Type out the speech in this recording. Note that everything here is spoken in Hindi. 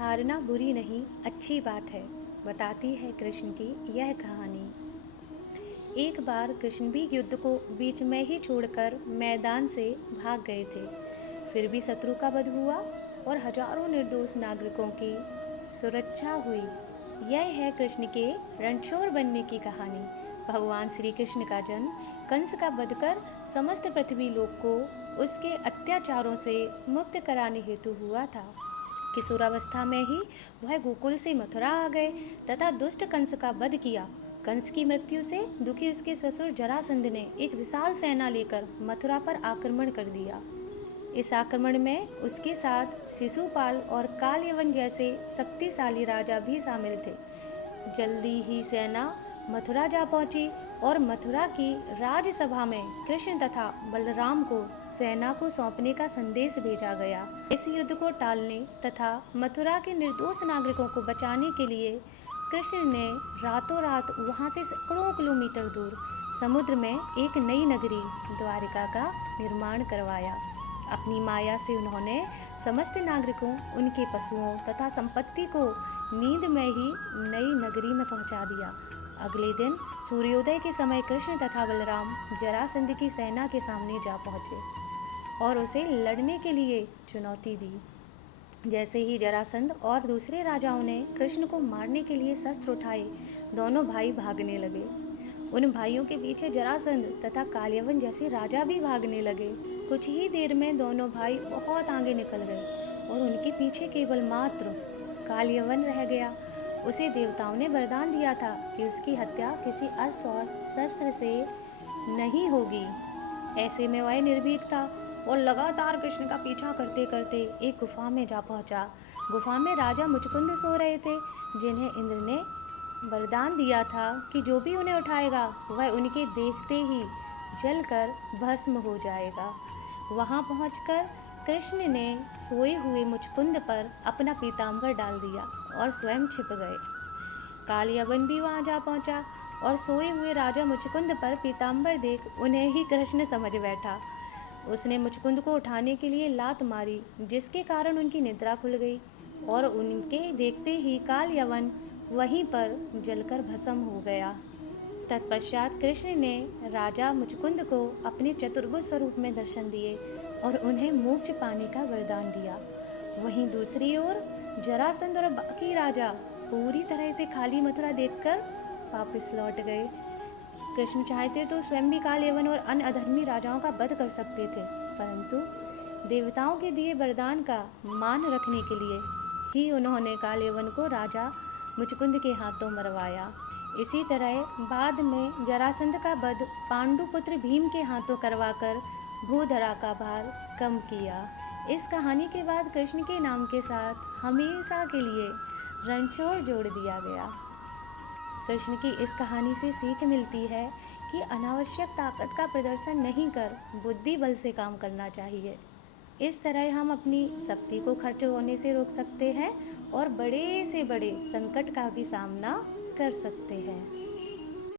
हारना बुरी नहीं, अच्छी बात है, बताती है कृष्ण की यह कहानी। एक बार कृष्ण भी युद्ध को बीच में ही छोड़कर मैदान से भाग गए थे। फिर भी शत्रु का वध हुआ और हजारों निर्दोष नागरिकों की सुरक्षा हुई। यह है कृष्ण के रणछोड़ बनने की कहानी। भगवान श्री कृष्ण का जन्म कंस का वध कर समस्त पृथ्वी लोक को उसके अत्याचारों से मुक्त कराने हेतु हुआ था। किशोरावस्था में ही वह गोकुल से मथुरा आ गए तथा दुष्ट कंस का वध किया। कंस की मृत्यु से दुखी उसके ससुर जरासंध ने एक विशाल सेना लेकर मथुरा पर आक्रमण कर दिया। इस आक्रमण में उसके साथ शिशुपाल और कालयवन जैसे शक्तिशाली राजा भी शामिल थे। जल्दी ही सेना मथुरा जा पहुंची और मथुरा की राजसभा में कृष्ण तथा बलराम को सेना को सौंपने का संदेश भेजा गया। इस युद्ध को टालने तथा मथुरा के निर्दोष नागरिकों को बचाने के लिए कृष्ण ने रातों रात वहां से सैकड़ों किलोमीटर दूर समुद्र में एक नई नगरी द्वारिका का निर्माण करवाया। अपनी माया से उन्होंने समस्त नागरिकों, उनके पशुओं तथा संपत्ति को नींद में ही नई नगरी में पहुंचा दिया। अगले दिन सूर्योदय के समय कृष्ण तथा बलराम जरासंध की सेना के सामने जा पहुंचे और उसे लड़ने के लिए चुनौती दी। जैसे ही जरासंध और दूसरे राजाओं ने कृष्ण को मारने के लिए शस्त्र उठाए, दोनों भाई भागने लगे। उन भाइयों के पीछे जरासंध तथा कालयवन जैसे राजा भी भागने लगे। कुछ ही देर में दोनों भाई बहुत आगे निकल गए और उनके पीछे केवल मात्र कालयवन रह गया। उसे देवताओं ने वरदान दिया था कि उसकी हत्या किसी अस्त्र और शस्त्र से नहीं होगी। ऐसे में वह निर्भीक था और लगातार कृष्ण का पीछा करते करते एक गुफा में जा पहुंचा। गुफा में राजा मुचकुंद सो रहे थे, जिन्हें इंद्र ने वरदान दिया था कि जो भी उन्हें उठाएगा वह उनके देखते ही जलकर भस्म हो जाएगा। वहां पहुंचकर कृष्ण ने सोए हुए मुचकुंद पर अपना पीताम्बर डाल दिया और स्वयं छिप गए। कालयवन भी वहां जा पहुंचा और सोए हुए राजा मुचकुंद पर पीताम्बर देख उन्हें ही कृष्ण समझ बैठा। उसने मुचकुंद को उठाने के लिए लात मारी, जिसके कारण उनकी निद्रा खुल गई और उनके देखते ही कालयवन वहीं पर जलकर भस्म हो गया। तत्पश्चात कृष्ण ने राजा मुचकुंद को अपने चतुर्भुज स्वरूप में दर्शन दिए और उन्हें मोक्ष पाने का वरदान दिया। वहीं दूसरी ओर जरासंध और बाकी राजा पूरी तरह से खाली मथुरा देखकर वापस लौट गए। कृष्ण चाहते तो स्वयं भी कालयवन और अन्य अधर्मी राजाओं का वध कर सकते थे, परंतु देवताओं के दिए वरदान का मान रखने के लिए ही उन्होंने कालयवन को राजा मुचकुंद के हाथों मरवाया। इसी तरह बाद में जरासंध का वध पांडुपुत्र भीम के हाथों करवाकर भूधरा का भार कम किया। इस कहानी के बाद कृष्ण के नाम के साथ हमेशा के लिए रणछोड़ जोड़ दिया गया। कृष्ण की इस कहानी से सीख मिलती है कि अनावश्यक ताकत का प्रदर्शन नहीं कर बुद्धि बल से काम करना चाहिए। इस तरह हम अपनी शक्ति को खर्च होने से रोक सकते हैं और बड़े से बड़े संकट का भी सामना कर सकते हैं।